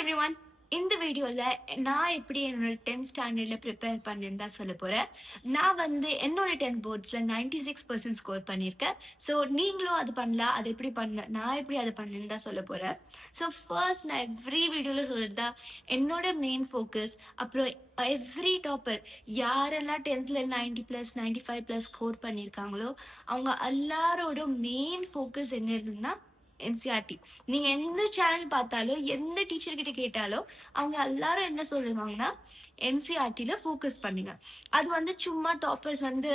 Everyone. இந்த வீடியோல நான் எப்படி என்னோட 10th ஸ்டாண்டர்ட்ல ப்ரிப்பேர் பண்ணேன்னு தான் சொல்லப் போறேன். நான் வந்து என்னோட 10th போர்ட்ஸ்ல 96% ஸ்கோர் பண்ணியிருக்கேன். ஸோ நீங்களும் அது பண்ணலாம். அது எப்படி நான் எப்படி அத பண்ணேன்னு தான் சொல்லப் போறேன். ஸோ ஃபர்ஸ்ட் நான் எவ்ரி வீடியோல சொல்றது தான் என்னோட மெயின் ஃபோக்கஸ். அப்புறம் எவ்ரி டாப்பர் யாரெல்லாம் 10த்ல 90+, 95+ ஸ்கோர் பண்ணியிருக்காங்களோ, அவங்க எல்லாரோட மெயின் ஃபோக்கஸ் என்ன இருந்ததுன்னா என்சிஆர்டி. நீங்க எந்த சேனல் பார்த்தாலும், எந்த டீச்சர் கிட்ட கேட்டாலும், அவங்க எல்லாரும் என்ன சொல்லுவாங்கன்னா, என்சிஆர்டில ஃபோக்கஸ் பண்ணுங்க. அது வந்து சும்மா டாப்பர்ஸ் வந்து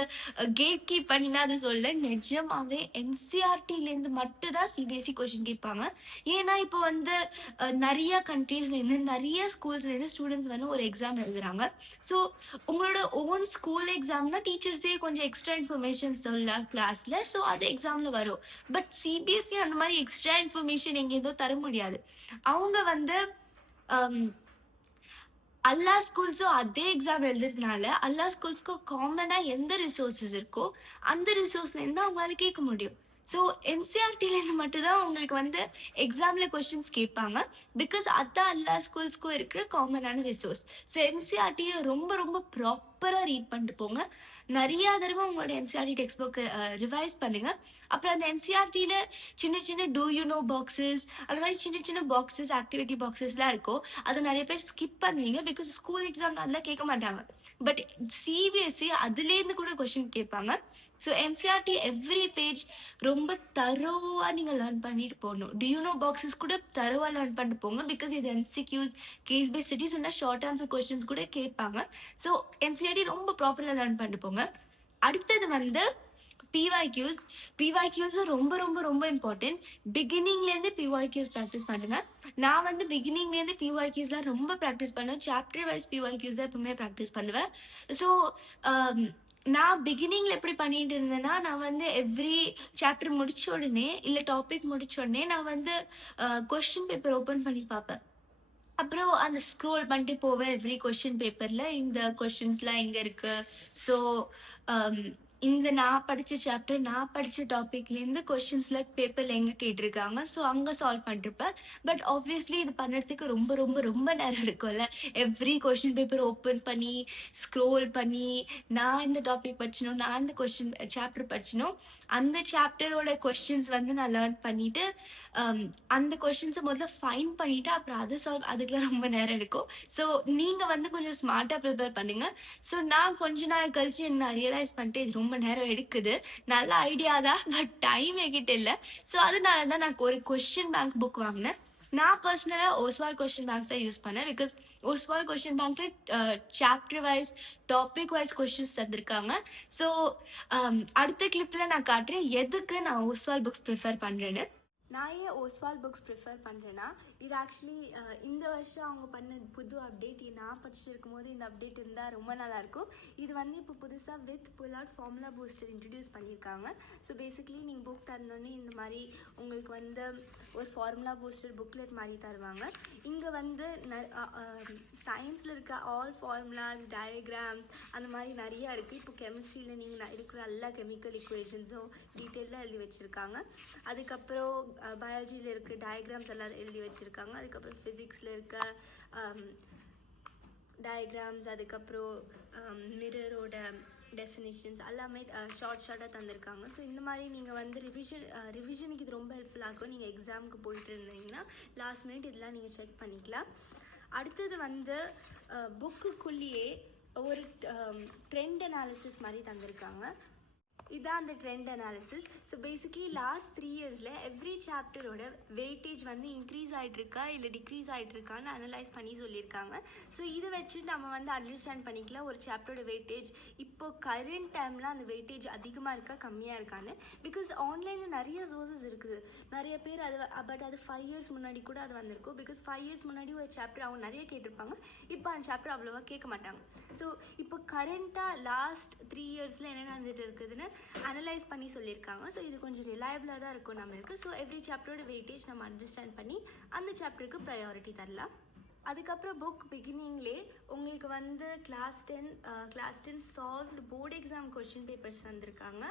கேட் கீப் பண்ணிலாம் அது சொல்லல. நிஜமாவே என்சிஆர்டிலேருந்து மட்டும் தான் சிபிஎஸ்இ கொஸ்டின் கேட்பாங்க. ஏன்னா, இப்போ வந்து நெறைய கண்ட்ரீஸ்லேருந்து, நெறைய ஸ்கூல்ஸ்லேருந்து ஸ்டூடெண்ட்ஸ் வந்து ஒரு எக்ஸாம் எழுதுறாங்க. ஸோ, உங்களோட ஓன் ஸ்கூல் எக்ஸாம்னா டீச்சர்ஸே கொஞ்சம் எக்ஸ்ட்ரா இன்ஃபர்மேஷன் சொல்லலாம் கிளாஸ்ல. ஸோ, அது எக்ஸாம்ல வரும். பட் சிபிஎஸ்இ அந்த மாதிரி எக்ஸ்ட்ரா இன்ஃபர்மேஷன் எங்கேருந்தோ தர முடியாது. அவங்க வந்து அம் எல்லா ஸ்கூல்ஸும் அதே எக்ஸாம் எழுதுறதுனால, எல்லா ஸ்கூல்ஸ்க்கும் காமனா எந்த ரிசோர்ஸஸ் இருக்கோ, அந்த ரிசோர்ஸ்லேருந்து அவங்களால கேட்க முடியும். ஸோ என்சிஆர்டிலேருந்து மட்டும் தான் உங்களுக்கு வந்து எக்ஸாம்ல கொஸ்டின்ஸ் கேட்பாங்க. பிகாஸ் அதான் எல்லா ஸ்கூல்ஸ்க்கும் இருக்கிற காமனான ரிசோர்ஸ். ஸோ என்சிஆர்டியை ரொம்ப ரொம்ப ப்ராப்பரா ரீட் பண்ணிட்டு போங்க. நிறைய தடவை உங்களோட என்சிஆர்டி டெக்ஸ்ட் புக் ரிவைஸ் பண்ணுங்க. அப்புறம் அந்த என்சிஆர்டியில சின்ன சின்ன டூ யூ நோ பாக்ஸஸ், அந்த மாதிரி சின்ன சின்ன பாக்ஸஸ், ஆக்டிவிட்டி பாக்ஸஸ்லாம் இருக்கும். அதை நிறைய பேர் ஸ்கிப் பண்ணுவீங்க. பிகாஸ் ஸ்கூல் எக்ஸாம் நல்லா கேட்க மாட்டாங்க. பட் சிபிஎஸ்இ அதுலேருந்து கூட கொஸ்டின் கேட்பாங்க. ஸோ என்சிஆர்டி எவ்ரி பேஜ் ரொம்ப தரோவா நீங்கள் லேர்ன் பண்ணிட்டு போகணும். டியூனோ பாக்ஸஸ் கூட தரோவா லேர்ன் பண்ணிட்டு போங்க. பிகாஸ் இது எம்சிக்யூஸ், கேஸ் பேஸ்ட் ஸ்டடீஸ் என்ன ஷார்ட் ஆன்சர் கொஸ்டின்ஸ் கூட கேட்பாங்க. ஸோ என்சிஆர்டி ரொம்ப ப்ராப்பராக லேர்ன் பண்ணிட்டு போங்க. அடுத்தது வந்து பிஒய்க்யூஸ். பிஒய்க்யூஸ் ரொம்ப ரொம்ப ரொம்ப இம்பார்ட்டன்ட். பிகினிங்லேருந்து பிஒய்க்யூஸ் ப்ராக்டிஸ் பண்ணுங்க. நான் வந்து பிகினிங்லேருந்து பிஒய்க்யூஸ்லாம் ரொம்ப ப்ராக்டிஸ் பண்ணுவேன். சாப்டர் வைஸ் பிஒய்க்யூஸ் தான் எப்பவுமே ப்ராக்டிஸ் பண்ணுவேன். ஸோ நான் பிகினிங்ல எப்படி பண்ணிட்டு இருந்தேன்னா, நான் வந்து எவ்ரி சாப்டர் முடிச்ச உடனே, இல்லை டாபிக் முடிச்ச உடனே நான் வந்து கொஸ்டின் பேப்பர் ஓப்பன் பண்ணி பார்ப்பேன். அப்புறம் அந்த ஸ்க்ரோல் பண்ணிட்டு போவேன் எவ்ரி கொஸ்டின் பேப்பர்ல இந்த கொஸ்டின்ஸ்லாம் எங்க இருக்கு. ஸோ இந்த நான் படிச்ச சாப்டர், நான் படிச்ச டாபிக்லேருந்து கொஸ்டின்ஸ்ல பேப்பர்ல எங்க கேட்டிருக்காங்க. ஸோ அங்கே சால்வ் பண்ணிருப்பேன். பட் ஆப்வியஸ்லி இது பண்ணுறதுக்கு ரொம்ப ரொம்ப ரொம்ப நேரம் எடுக்கும்ல. எவ்ரி கொஸ்டின் பேப்பர் ஓப்பன் பண்ணி, ஸ்க்ரோல் பண்ணி, நான் இந்த டாபிக் படிச்சணும், நான் இந்த கொஸ்டின் சாப்டர் படிச்சணும், அந்த சாப்டரோட கொஸ்டின்ஸ் வந்து நான் லேர்ன் பண்ணிட்டு, அந்த கொஸ்டின்ஸை முதல்ல ஃபைன் பண்ணிட்டு அப்புறம் அதை சால்வ் அதுக்கெலாம் ரொம்ப நேரம் எடுக்கும். ஸோ நீங்கள் வந்து கொஞ்சம் ஸ்மார்ட்டாக ப்ரிப்பேர் பண்ணுங்க. ஸோ நான் கொஞ்ச நாள் கழிச்சு நான் ரியலைஸ் பண்ணிட்டு இது ரொம்ப நேரம் எடுக்குது. நல்ல ஐடியா தான், பட் டைம் என்கிட்ட இல்லை. ஸோ அதனால தான் நான் ஒரு கொஸ்டின் பேங்க் புக் வாங்கினேன். நான் பர்சனலாக ஓஸ்வால் கொஸ்டின் பேங்க் தான் யூஸ் பண்ணேன். பிகாஸ் ஓஸ்வால் கொஸ்டின் பேங்க்ல chapter wise, topic wise questions தந்திருக்காங்க. ஸோ அடுத்த கிளிப்பில் நான் காட்டுறேன் எதுக்கு நான் ஓஸ்வால் புக்ஸ் ப்ரிஃபர் பண்ணுறேன்னு. நான் ஏன் ஓஸ்வால் புக்ஸ் ப்ரிஃபர் பண்ணுறேன்னா, இது ஆக்சுவலி இந்த வருஷம் அவங்க பண்ண புது அப்டேட். நான் படிச்சிருக்கும் போது இந்த அப்டேட் இருந்தால் ரொம்ப நல்லாயிருக்கும். இது வந்து இப்போ புதுசாக with pull out formula booster introduce பண்ணியிருக்காங்க. ஸோ பேசிக்லி நீங்கள் புக் தரணுன்னே இந்த மாதிரி உங்களுக்கு வந்து ஒரு ஃபார்முலா பூஸ்டர் புக்லெட் மாதிரி தருவாங்க. இங்கே வந்து சயின்ஸில் இருக்க ஆல் ஃபார்முலாஸ், டயக்ராம்ஸ் அந்த மாதிரி நிறையா இருக்குது. இப்போ கெமிஸ்ட்ரியில் நீங்கள் இருக்கிற எல்லா கெமிக்கல் ஈக்குவேஷன்ஸும் டீட்டெயிலாக எழுதி வச்சுருக்காங்க. அதுக்கப்புறம் பயாலஜியில் இருக்க டயக்ராம்ஸ் எல்லாம் எழுதி வச்சுருக்காங்க. அதுக்கப்புறம் ஃபிசிக்ஸில் இருக்க டயக்ராம்ஸ், அதுக்கப்புறம் மிரரோட டெஃபினிஷன்ஸ் எல்லாமே ஷார்ட்டாக தந்திருக்காங்க. ஸோ இந்த மாதிரி நீங்கள் வந்து ரிவிஷனுக்கு இது ரொம்ப ஹெல்ப்ஃபுல்லாக இருக்கும். நீங்கள் எக்ஸாமுக்கு போயிட்டு இருந்தீங்கன்னா லாஸ்ட் மினிட் இதெல்லாம் நீங்கள் செக் பண்ணிக்கலாம். அடுத்தது வந்து புக்குக்குள்ளேயே ஒரு ட்ரெண்ட் அனாலிசிஸ் மாதிரி தந்திருக்காங்க. இதான் அந்த trend analysis. So basically last 3 இயர்ஸில் எவ்ரி சாப்டரோட வெயிட்டேஜ் வந்து இன்க்ரீஸ் ஆகிட்ருக்கா இல்லை டிக்ரீஸ் ஆகிட்ருக்கான்னு அனலைஸ் பண்ணி சொல்லியிருக்காங்க. ஸோ இதை வச்சு நம்ம வந்து அண்டர்ஸ்டாண்ட் பண்ணிக்கலாம் ஒரு சாப்டரோட வெயிட்டேஜ் இப்போ கரண்ட் டைமில் அந்த வெயிட்டேஜ் அதிகமாக இருக்கா கம்மியாக இருக்கான்னு. பிகாஸ் ஆன்லைனில் நிறைய சோர்ஸஸ் இருக்குது. நிறைய பேர் அது பட் அது 5 இயர்ஸ் முன்னாடி கூட அது வந்திருக்கும். பிகாஸ் 5 இயர்ஸ் முன்னாடி ஒரு சாப்டர் அவங்க நிறைய கேட்டிருப்பாங்க. இப்போ அந்த சாப்டர் அவ்வளோவா கேட்க மாட்டாங்க. ஸோ இப்போ கரண்ட்டாக லாஸ்ட் 3 இயர்ஸில் என்ன நடந்துட்டு இருக்குதுன்னு அனலைஸ் பண்ணி சொல்லியிருக்காங்க. ஸோ இது கொஞ்சம் ரிலையபிளாக தான் இருக்கும் நம்மளுக்கு. ஸோ எவ்ரி சாப்டரோட வெயிட்டேஜ் நம்ம அண்டர்ஸ்டாண்ட் பண்ணி அந்த சாப்டருக்கு ப்ரையாரிட்டி தரலாம். அதுக்கப்புறம் புக் பிகினிங்லே உங்களுக்கு வந்து class 10 solved board exam question papers வந்திருக்காங்க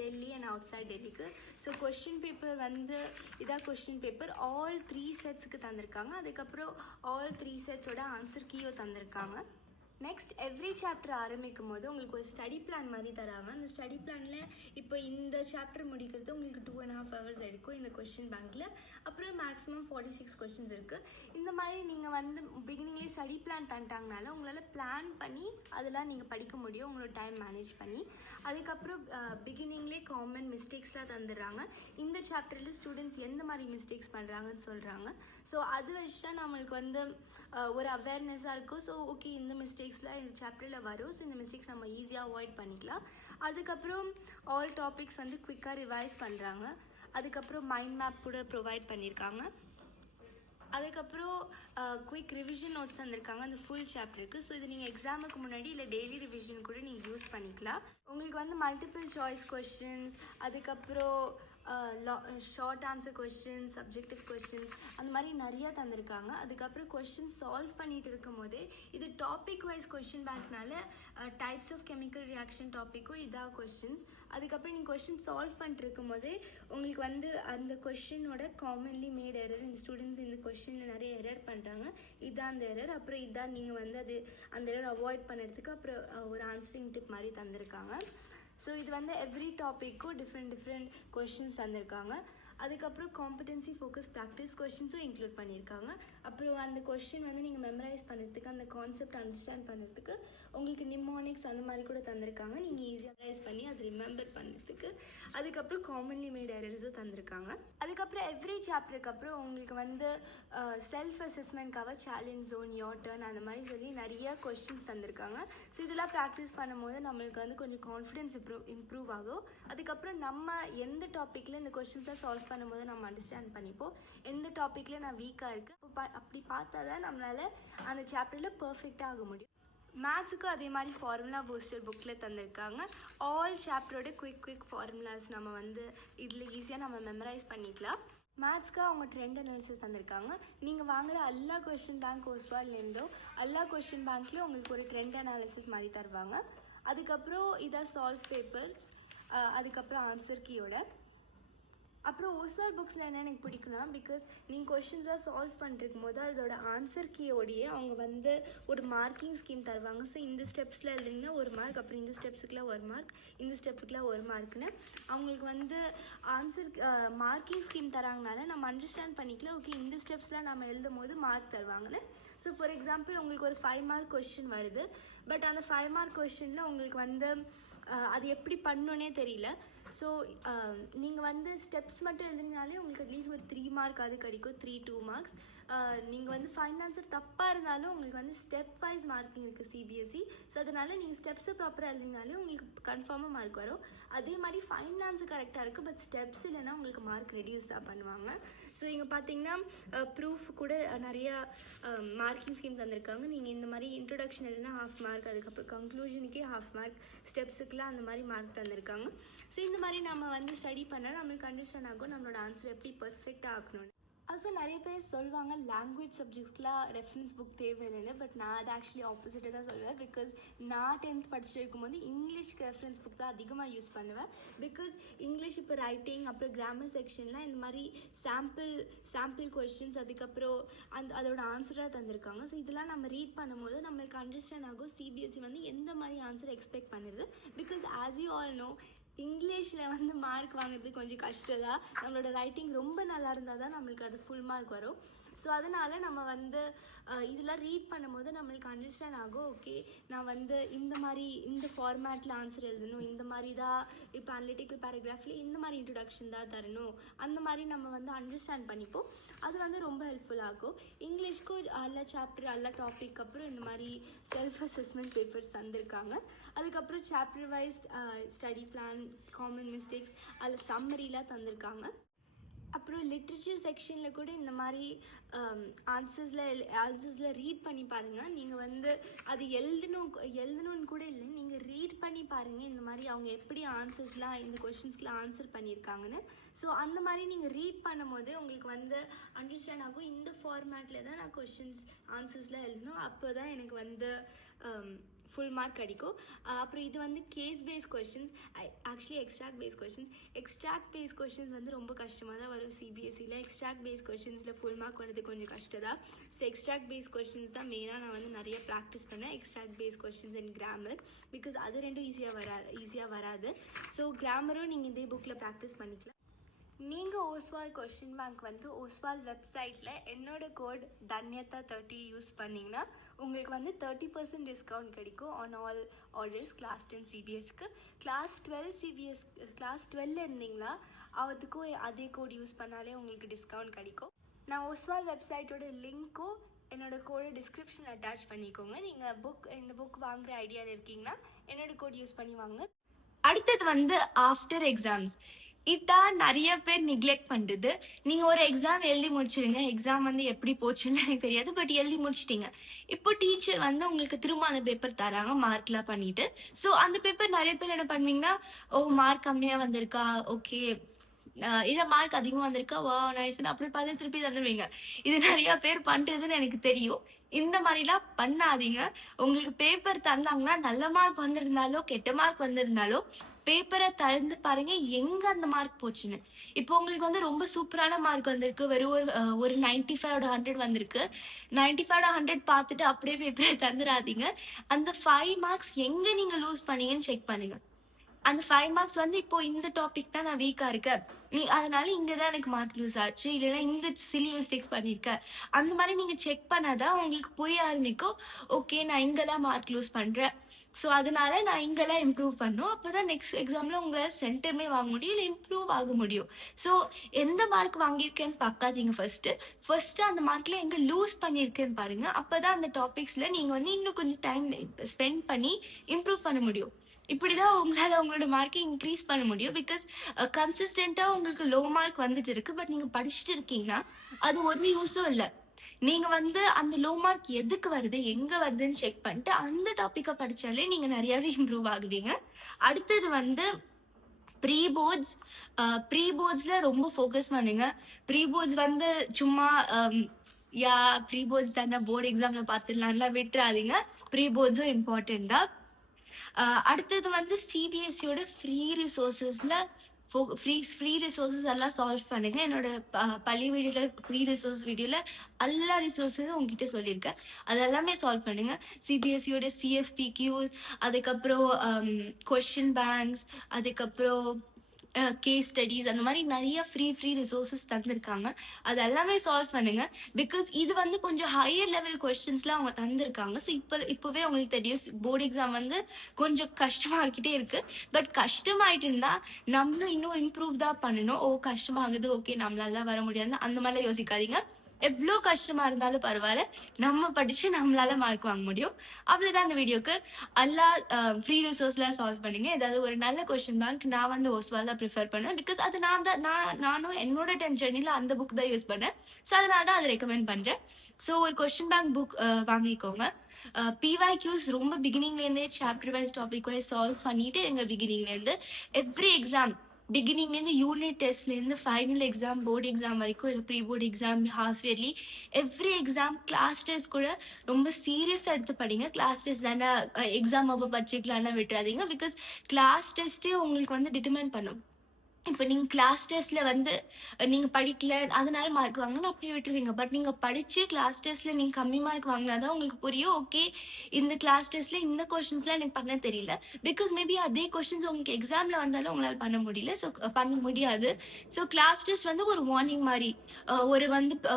டெல்லி அண்ட் அவுட் சைட் டெல்லிக்கு. ஸோ கொஷின் பேப்பர் வந்து இதான் கொஷின் பேப்பர் ஆல் 3 செட்ஸுக்கு தந்திருக்காங்க. அதுக்கப்புறம் ஆல் 3 செட்ஸோட ஆன்சர் கீயோ தந்திருக்காங்க. நெக்ஸ்ட் எவ்ரி சாப்டர் ஆரம்பிக்கும் போது உங்களுக்கு ஒரு ஸ்டடி பிளான் மாதிரி தராங்க. அந்த ஸ்டடி பிளானில் இப்போ இந்த சாப்டர் முடிக்கிறது உங்களுக்கு 2.5 hours எடுக்கும் இந்த கொஷின் பேங்க்கில். அப்புறம் மேக்ஸிமம் 46 கொஷின்ஸ் இருக்குது. இந்த மாதிரி நீங்கள் வந்து பிகினிங்லேயே ஸ்டடி பிளான் தந்துட்டாங்கனால உங்களால் பிளான் பண்ணி அதெல்லாம் நீங்கள் படிக்க முடியும் உங்களோட டைம் மேனேஜ் பண்ணி. அதுக்கப்புறம் பிகினிங்லேயே காமன் மிஸ்டேக்ஸ்லாம் தந்துடுறாங்க. இந்த சாப்டரில் ஸ்டூடெண்ட்ஸ் எந்த மாதிரி மிஸ்டேக்ஸ் பண்ணுறாங்கன்னு சொல்கிறாங்க. ஸோ அது வச்சு தான் நம்மளுக்கு வந்து ஒரு அவேர்னஸாக இருக்கும். ஸோ ஓகே இந்த மிஸ்டேக்ஸ்லாம் இந்த சாப்டரில் வரும். ஸோ இந்த மிஸ்டேக்ஸ் நம்ம ஈஸியாக அவாய்ட் பண்ணிக்கலாம். அதுக்கப்புறம் ஆல் டாபிக்ஸ் வந்து குயிக்காக ரிவைஸ் பண்ணுறாங்க. அதுக்கப்புறம் மைண்ட் மேப் கூட ப்ரொவைட் பண்ணியிருக்காங்க. அதுக்கப்புறம் குயிக் ரிவிஷன் நோட்ஸ் தந்திருக்காங்க அந்த ஃபுல் சாப்டருக்கு. ஸோ இது நீங்கள் எக்ஸாமுக்கு முன்னாடி இல்லை டெய்லி ரிவிஷன் கூட நீங்கள் யூஸ் பண்ணிக்கலாம். உங்களுக்கு வந்து மல்டிபிள் சாய்ஸ் கொஷின்ஸ், அதுக்கப்புறம் short answer questions, subjective questions, அந்த மாதிரி நிறையா தந்திருக்காங்க. அதுக்கப்புறம் கொஷின்ஸ் சால்வ் பண்ணிட்டு இருக்கும் போதே இது டாபிக் வைஸ் கொஷின் பேங்க்னால டைப்ஸ் ஆஃப் கெமிக்கல் ரியாக்ஷன் டாப்பிக்கும் இதாக கொஷின்ஸ். அதுக்கப்புறம் நீங்கள் கொஷின் சால்வ் பண்ணிட்டு இருக்கும் போதே உங்களுக்கு வந்து அந்த கொஷினோட காமன்லி மேட் எரர், இந்த ஸ்டூடெண்ட்ஸ் இந்த கொஷினில் நிறைய எரர் பண்ணுறாங்க, இதுதான் அந்த எரர். அப்புறம் இதான் நீங்கள் வந்து அந்த எரர் அவாய்ட் பண்ணுறதுக்கு அப்புறம் ஒரு ஆன்சரிங் டிப் மாதிரி தந்திருக்காங்க. ஸோ இது வந்து எவ்ரி டாப்பிக்கும் டிஃப்ரெண்ட் கொஷின்ஸ் தந்திருக்காங்க. அதுக்கப்புறம் காம்படென்சி ஃபோக்கஸ் ப்ராக்டிஸ் கொஷின்ஸும் இன்க்ளூட் பண்ணியிருக்காங்க. அப்புறம் அந்த கொஷின் வந்து நீங்கள் மெமரைஸ் பண்ணுறதுக்கு, அந்த கான்செப்ட் அண்டர்ஸ்டாண்ட் பண்ணுறதுக்கு உங்களுக்கு நிமோனிக்ஸ் அந்த மாதிரி கூட தந்திருக்காங்க. நீங்கள் ஈஸியாக மெமரைஸ் பண்ணி அதை ரிமெம்பர் பண்ணுறதுக்கு. அதுக்கப்புறம் காமன்லி மேட் எரர்ஸும் தந்திருக்காங்க. அதுக்கப்புறம் எவ்ரி சாப்டருக்கு அப்புறம் உங்களுக்கு வந்து செல்ஃப் அசஸ்மெண்ட்காக சேலஞ்ச் ஜோன், யோர் டர்ன் அந்த மாதிரி சொல்லி நிறைய கொஷின்ஸ் தந்திருக்காங்க. ஸோ இதெல்லாம் ப்ராக்டிஸ் பண்ணும்போது நம்மளுக்கு வந்து கொஞ்சம் கான்ஃபிடென்ஸ் இம்ப்ரூவ் ஆகும். அதுக்கப்புறம் நம்ம எந்த டாப்பிக்கில் இந்த கொஷின்ஸ்லாம் சால்வ் பண்ணும்போது நம்ம அண்டர்ஸ்டாண்ட் பண்ணிப்போம் எந்த டாப்பிக்கில் நான் வீக்காக இருக்குது. அப்படி பார்த்தா தான் நம்மளால் அந்த சாப்டரில் பர்ஃபெக்டாக ஆக முடியும். மேத்ஸுக்கும் அதே மாதிரி ஃபார்முலா பூஸ்டர் புக்கில் தந்திருக்காங்க. ஆல் சாப்டரோட குயிக் ஃபார்முலாஸ் நம்ம வந்து இதில் ஈஸியாக நம்ம மெமரைஸ் பண்ணிக்கலாம். மேத்ஸ்க்கு அவங்க ட்ரெண்ட் அனாலிசிஸ் தந்திருக்காங்க. நீங்கள் வாங்குகிற எல்லா கொஷின் பேங்க் ஓஸ்வால்லேருந்தோ எல்லா கொஷின் பேங்க்லேயும் உங்களுக்கு ஒரு ட்ரெண்ட் அனாலிசிஸ் மாதிரி தருவாங்க. அதுக்கப்புறம் இதான் சால்வ் பேப்பர்ஸ், அதுக்கப்புறம் ஆன்சர் கீயோட. அப்புறம் ஓஸ்வால் புக்ஸில் என்ன எனக்கு பிடிக்கும்னா, பிகாஸ் நீங்கள் கொஷின்ஸாக சால்வ் பண்ணிருக்கும் போது அதோட ஆன்சர் கீயோடையே அவங்க வந்து ஒரு மார்க்கிங் ஸ்கீம் தருவாங்க. ஸோ இந்த ஸ்டெப்ஸில் எழுதிங்கன்னா 1 மார்க், அப்புறம் இந்த ஸ்டெப்ஸுக்குலாம் 1 மார்க், இந்த ஸ்டெப்புக்குலாம் 1 மார்க்னு அவங்களுக்கு வந்து ஆன்சர் மார்க்கிங் ஸ்கீம் தராங்கனால நம்ம அண்டர்ஸ்டாண்ட் பண்ணிக்கலாம். ஓகே இந்த ஸ்டெப்ஸ்லாம் நம்ம எழுதும் போது மார்க் தருவாங்கன்னு. ஸோ ஃபார் எக்ஸாம்பிள் உங்களுக்கு ஒரு 5 மார்க் கொஷின் வருது. பட் அந்த 5 மார்க் கொஷினில் உங்களுக்கு வந்து அது எப்படி பண்ணணுன்னே தெரியல. ஸோ நீங்கள் வந்து ஸ்டெப்ஸ் மட்டும் எழுதினாலே உங்களுக்கு அட்லீஸ்ட் ஒரு 3 மார்க் அது கிடைக்கும், 2 மார்க்ஸ். நீங்கள் வந்து ஃபைனல் ஆன்சர் தப்பாக இருந்தாலும் உங்களுக்கு வந்து ஸ்டெப் வைஸ் மார்க்கிங் இருக்குது சிபிஎஸ்சி. ஸோ அதனால் நீங்கள் ஸ்டெப்ஸை ப்ராப்பராக எழுதினாலே உங்களுக்கு கன்ஃபார்மாக மார்க் வரும். அதே மாதிரி ஃபைனல் ஆன்சர் கரெக்டாக இருக்குது, பட் ஸ்டெப்ஸ் இல்லைன்னா உங்களுக்கு மார்க் ரெடியூஸ் தான் பண்ணுவாங்க. ஸோ இங்கே பார்த்தீங்கன்னா ப்ரூஃப் கூட நிறையா மார்க்கிங் ஸ்கீம் தந்திருக்காங்க. நீங்கள் இந்த மாதிரி இன்ட்ரொடக்ஷன் இல்லைன்னா 1/2 மார்க், அதுக்கப்புறம் கன்க்ளூஷனுக்கே 1/2 மார்க், ஸ்டெப்ஸுக்குலாம் அந்த மாதிரி மார்க் தந்திருக்காங்க. ஸோ இந்த மாதிரி நம்ம வந்து ஸ்டடி பண்ணால் நம்மளுக்கு அண்டர்ஸ்டாண்ட் ஆகும் நம்மளோட ஆன்சர் எப்படி பர்ஃபெக்டாக ஆக்கணும்னு. ஸோ நிறைய பேர் சொல்லுவாங்க லாங்குவேஜ் சப்ஜெக்ட்ஸ்க்குலாம் ரெஃபரன்ஸ் புக் தேவையில்லைன்னு. பட் நான் அது ஆக்சுவலி ஆப்போசிட்டாக தான் சொல்லுவேன். பிகாஸ் நான் 10th படிச்சிருக்கும் போது இங்கிலீஷ்க்கு ரெஃபரன்ஸ் புக் தான் அதிகமாக யூஸ் பண்ணுவேன். பிகாஸ் இங்கிலீஷ் இப்போ ரைட்டிங் அப்புறம் கிராமர் செக்ஷன்லாம் இந்த மாதிரி சாம்பிள் கொஷின்ஸ், அதுக்கப்புறம் அதோட ஆன்சராக தந்திருக்காங்க. ஸோ இதெல்லாம் நம்ம ரீட் பண்ணும்போது நம்மளுக்கு அண்டர்ஸ்டாண்ட் ஆகும் சிபிஎஸ்சி வந்து எந்த மாதிரி ஆன்சர் எக்ஸ்பெக்ட் பண்ணுறது. Because as you all know இங்கிலீஷில் வந்து மார்க் வாங்குறது கொஞ்சம் கஷ்டம் தான். நம்மளோட ரைட்டிங் ரொம்ப நல்லா இருந்தால் தான் நம்மளுக்கு அது ஃபுல் மார்க் வரும். ஸோ அதனால் நம்ம வந்து இதெல்லாம் ரீட் பண்ணும்போது நம்மளுக்கு அண்டர்ஸ்டாண்ட் ஆகும். ஓகே நான் வந்து இந்த ஃபார்மேட்டில் ஆன்சர் எழுதணும், இந்த மாதிரி தான் இப்போ அனலிட்டிக்கல் பேராகிராஃபில் இந்த மாதிரி இன்ட்ரொடக்ஷன் தான் தரணும், அந்த மாதிரி நம்ம வந்து அண்டர்ஸ்டாண்ட் பண்ணிப்போம். அது வந்து ரொம்ப ஹெல்ப்ஃபுல்லாகும். இங்கிலீஷ்க்கும் எல்லா சாப்டர் எல்லா டாபிக் அப்புறம் இந்த மாதிரி செல்ஃப் அசஸ்மெண்ட் பேப்பர்ஸ் தந்திருக்காங்க. அதுக்கப்புறம் chapter wise study plan, common mistakes, அதில் சம்மரிலாம் தந்திருக்காங்க. அப்புறம் லிட்ரேச்சர் செக்ஷனில் கூட இந்த மாதிரி ஆன்சர்ஸில் ரீட் பண்ணி பாருங்கள். நீங்கள் வந்து அது எழுதணும்னு கூட இல்லை, நீங்கள் ரீட் பண்ணி பாருங்கள் இந்த மாதிரி அவங்க எப்படி ஆன்சர்ஸ்லாம் இந்த கொஷின்ஸ்க்குலாம் ஆன்சர் பண்ணியிருக்காங்கன்னு. ஸோ அந்த மாதிரி நீங்கள் ரீட் பண்ணும்போது உங்களுக்கு வந்து அண்டர்ஸ்டாண்ட் ஆகும், இந்த ஃபார்மேட்டில் தான் நான் கொஷின்ஸ் ஆன்சர்ஸ்லாம் எழுதணும், அப்போ தான் எனக்கு வந்து ஃபுல் மார்க் கிடைக்கும். அப்புறம் இது வந்து case based questions, actually extract based questions வந்து ரொம்ப கஷ்டமாக தான் வரும் சிபிஎஸ்சியில். எக்ஸ்ட்ராக்ட் பேஸ் கொஷின்ஸில் ஃபுல் மார்க் வரது கொஞ்சம் கஷ்டம் தான். ஸோ எக்ஸ்ட்ராக்ட் பேஸ் கொஷின்ஸ் தான் மெயினாக நான் வந்து நிறைய ப்ராக்டிஸ் பண்ணேன், extract based questions and grammar, because அது ரெண்டும் ஈஸியாக வராது. ஸோ கிராமரும் நீங்கள் இதே புக்கில் ப்ராக்டிஸ் பண்ணிக்கலாம். நீங்கள் ஓஸ்வால் கொஷின் பேங்க் வந்து ஓஸ்வால் வெப்சைட்டில் என்னோட கோட் தன்யதா 30 யூஸ் பண்ணிங்கன்னா உங்களுக்கு வந்து 30% டிஸ்கவுண்ட் கிடைக்கும் ஆன் ஆல் ஆர்டர்ஸ் கிளாஸ் 10 சிபிஎஸ்க்கு. கிளாஸ் 12 இருந்தீங்களா அதுக்கும் அதே கோட் யூஸ் பண்ணாலே உங்களுக்கு டிஸ்கவுண்ட் கிடைக்கும். நான் ஓஸ்வால் வெப்சைட்டோட லிங்க்கும் என்னோட கோடை டிஸ்கிரிப்ஷனில் அட்டாச் பண்ணிக்கோங்க. நீங்கள் இந்த புக் வாங்குகிற ஐடியாவில் இருக்கீங்கன்னா என்னோட கோட் யூஸ் பண்ணி வாங்க. அடுத்தது வந்து ஆஃப்டர் எக்ஸாம்ஸ், இதான் நிறைய பேர் நெக்லெக்ட் பண்ணுறது. நீங்கள் ஒரு எக்ஸாம் எழுதி முடிச்சிடுங்க, எக்ஸாம் வந்து எப்படி போச்சுன்னு எனக்கு தெரியாது, பட் எழுதி முடிச்சிட்டிங்க. இப்போ டீச்சர் வந்து உங்களுக்கு திரும்ப அந்த பேப்பர் தராங்க மார்க்லாம் பண்ணிவிட்டு. ஸோ அந்த பேப்பர் நிறைய பேர் என்ன பண்ணுவீங்கன்னா, ஓ மார்க் கம்மியாக வந்திருக்கா, ஓகே இல்லை மார்க் அதிகமாக வந்திருக்கா, வா நைஸ்ன்னு அப்படி பார்த்து திருப்பி தந்துடுவீங்க. இது நிறையா பேர் பண்ணுறதுன்னு எனக்கு தெரியும். இந்த மாதிரிலாம் பண்ணாதீங்க. உங்களுக்கு பேப்பர் தந்தாங்கன்னா நல்ல மார்க் வந்திருந்தாலோ கெட்ட மார்க் வந்திருந்தாலோ பேப்பரை திறந்து பாருங்க எங்க அந்த மார்க் போச்சுன்னு. இப்போ உங்களுக்கு வந்து ரொம்ப சூப்பரான மார்க் வந்திருக்கு, வெறும் ஒரு 95/100 வந்திருக்கு, 95/100 பார்த்துட்டு அப்படியே பேப்பரை தந்துடாதீங்க. அந்த 5 மார்க்ஸ் எங்க நீங்க லூஸ் பண்ணீங்கன்னு செக் பண்ணுங்க. அந்த 5 மார்க்ஸ் வந்து இப்போ இந்த டாபிக் தான் நான் வீக்கா இருக்கேன், அதனால இங்கே தான் எனக்கு மார்க் லூஸ் ஆச்சு, இல்லைன்னா இந்த சில்லி மிஸ்டேக்ஸ் பண்ணியிருக்கேன், அந்த மாதிரி நீங்கள் செக் பண்ணாதான் உங்களுக்கு புரிய ஆரம்பிக்கும். ஓகே நான் இங்கெல்லாம் மார்க் லூஸ் பண்ணுறேன், ஸோ அதனால நான் இங்கெல்லாம் இம்ப்ரூவ் பண்ணணும், அப்போ தான் நெக்ஸ்ட் எக்ஸாமில் உங்களால் சென்டமே வாங்க முடியும், இல்லை இம்ப்ரூவ் ஆக முடியும். ஸோ எந்த மார்க் வாங்கியிருக்கேன்னு பார்க்காதீங்க, ஃபர்ஸ்ட்டு அந்த மார்க்கில் எங்கே லூஸ் பண்ணியிருக்கேன்னு பாருங்கள். அப்போ தான் அந்த டாபிக்ஸில் நீங்கள் வந்து இன்னும் கொஞ்சம் டைம் ஸ்பெண்ட் பண்ணி இம்ப்ரூவ் பண்ண முடியும். இப்படி தான் உங்களால் உங்களோட மார்க்கை இன்க்ரீஸ் பண்ண முடியும். பிகாஸ் கன்சிஸ்டண்ட்டாக உங்களுக்கு லோ மார்க் வந்துட்டு இருக்கு, பட் நீங்கள் படிச்சுட்டு இருக்கீங்கன்னா அது ஒரு யூஸும் இல்லை. நீங்கள் வந்து அந்த லோ மார்க் எதுக்கு வருது எங்கே வருதுன்னு செக் பண்ணிட்டு அந்த டாப்பிக்கை படித்தாலே நீங்கள் நிறையாவே இம்ப்ரூவ் ஆகுவீங்க. அடுத்தது வந்து ப்ரீ போர்ட்ஸில் ரொம்ப ஃபோக்கஸ் பண்ணுங்க. ப்ரீ போர்ட்ஸ் வந்து சும்மா ப்ரீ போர்ட்ஸ் தானே போர்டு எக்ஸாமில் பார்த்துடலாம்லாம் விட்டுறாதீங்க, ப்ரீ போர்ட்ஸும் இம்பார்ட்டன்ட் தான். அடுத்தது வந்து சிபிஎஸ்சியோட ஃப்ரீ ரிசோர்ஸஸ் எல்லாம் சால்வ் பண்ணுங்க. என்னோட பள்ளி வீடியோவில் ஃப்ரீ ரிசோர்ஸ் வீடியோவில் எல்லா ரிசோர்ஸஸும் உங்ககிட்ட சொல்லியிருக்கேன், அதெல்லாமே சால்வ் பண்ணுங்க. சிபிஎஸ்சியோட சிஎஃப்பிக்யூஸ், அதுக்கப்புறம் கொஷின் பேங்க்ஸ், அதுக்கப்புறம் கேஸ் ஸ்டடீஸ், அந்த மாதிரி நிறைய ஃப்ரீ ரிசோர்ஸஸ் தந்திருக்காங்க, அது எல்லாமே சால்வ் பண்ணுங்க. பிகாஸ் இது வந்து கொஞ்சம் ஹையர் லெவல் கொஸ்டின்ஸ்லாம் அவங்க தந்திருக்காங்க. ஸோ இப்போவே உங்களுக்கு தெரியும் போர்டு எக்ஸாம் வந்து கொஞ்சம் கஷ்டமாகிக்கிட்டே இருக்கு. பட் கஷ்டமாயிட்டு இருந்தா நம்மளும் இன்னும் இம்ப்ரூவ் தான் பண்ணணும். கஷ்டமாகுது, ஓகே நம்மளால வர முடியாது அந்த மாதிரிலாம் யோசிக்காதீங்க. எவ்வளோ கஷ்டமா இருந்தாலும் பரவாயில்ல, நம்ம படிச்சு நம்மளால மார்க் வாங்க முடியும். அவ்வளோதான் இந்த வீடியோக்கு. எல்லா ஃப்ரீ ரிசோர்ஸ்லாம் சால்வ் பண்ணுங்க. ஏதாவது ஒரு நல்ல கொஸ்டின் பேங்க் நான் வந்து ஓஸ்வால் தான் ப்ரிஃபர் பண்ணேன். பிகாஸ் அது நானும் என்னோட 10th ஜர்னியில் அந்த புக் தான் யூஸ் பண்ணேன். ஸோ அதனால தான் அதை ரெக்கமெண்ட் பண்ணுறேன். ஸோ ஒரு கொஸ்டின் பேங்க் புக் வாங்கிக்கோங்க. பிவைக்யூஸ் ரொம்ப பிகினிங்லேருந்தே chapter wise topic wise solve பண்ணிட்டு எங்கள் பிகினிங்லேருந்து எவ்ரி எக்ஸாம் பிகினிங்லேருந்து யூனிட் டெஸ்ட்லேருந்து ஃபைனல் எக்ஸாம் போர்டு எக்ஸாம் வரைக்கும், இல்லை pre board exam, half yearly, every exam class test கூட ரொம்ப சீரியஸாக எடுத்து படிங்க. கிளாஸ் டெஸ்ட் தானே எக்ஸாம் அப்போ படிச்சுக்கலாம்னா விட்டுறாதீங்க. பிகாஸ் கிளாஸ் டெஸ்ட்டே உங்களுக்கு வந்து டிட்டர்மைன் பண்ணும். இப்போ நீங்கள் கிளாஸ் டெஸ்ட்டில் வந்து நீங்கள் படிக்கல அதனால மார்க் வாங்கினா அப்படியே விட்டுருவீங்க. பட் நீங்கள் படித்து கிளாஸ் டெஸ்ட்டில் நீங்கள் கம்மி மார்க் வாங்கினா தான் உங்களுக்கு புரியும், ஓகே இந்த கிளாஸ் டெஸ்ட்டில் இந்த கொஷின்ஸ்லாம் எனக்கு பண்ண தெரியல. பிகாஸ் மேபி அதே கொஷின்ஸ் உங்களுக்கு எக்ஸாமில் வந்தாலும் உங்களால் பண்ண முடியல, ஸோ பண்ண முடியாது. ஸோ கிளாஸ் டெஸ்ட் வந்து ஒரு வார்னிங் மாதிரி,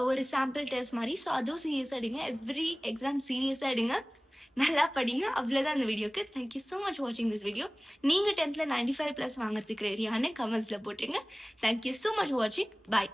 ஒரு சாம்பிள் டெஸ்ட் மாதிரி. ஸோ அதுவும் சீரியஸாக எடுங்க, எவ்ரி எக்ஸாம் சீரியஸாக எடுங்க, நல்லா படிங்க. அவ்வளோதான் இந்த வீடியோக்கு. தேங்க்யூ ஸோ மச் வாட்சிங் திஸ் வீடியோ. நீங்கள் 10th 95+ வாங்குறதுக்கு ரெடியான கமெண்ட்ஸில் போட்டுருங்க. தேங்க்யூ ஸோ மச் வாட்சிங். பாய்.